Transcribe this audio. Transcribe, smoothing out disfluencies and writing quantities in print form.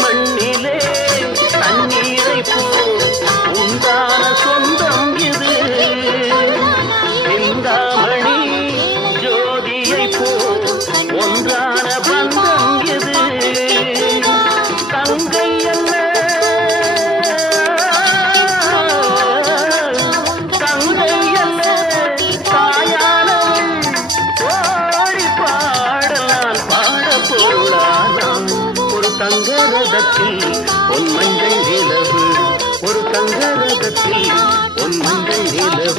மண்ணிலே தண்ணீரை போல் உண்டான சொந்தம் இது சிந்தாமணி ஜோதியை போல் ஒன்றான பந்தம் இது தங்கை அல்ல தங்கை அல்ல தாயானவள் ஓடி பாடலாம் பாட போலானான் ஒரு தங்கரதத்தில் பொன் மஞ்சள் நிலவு ஒரு தங்கரதத்தில் பொன் மஞ்சள் நிலவு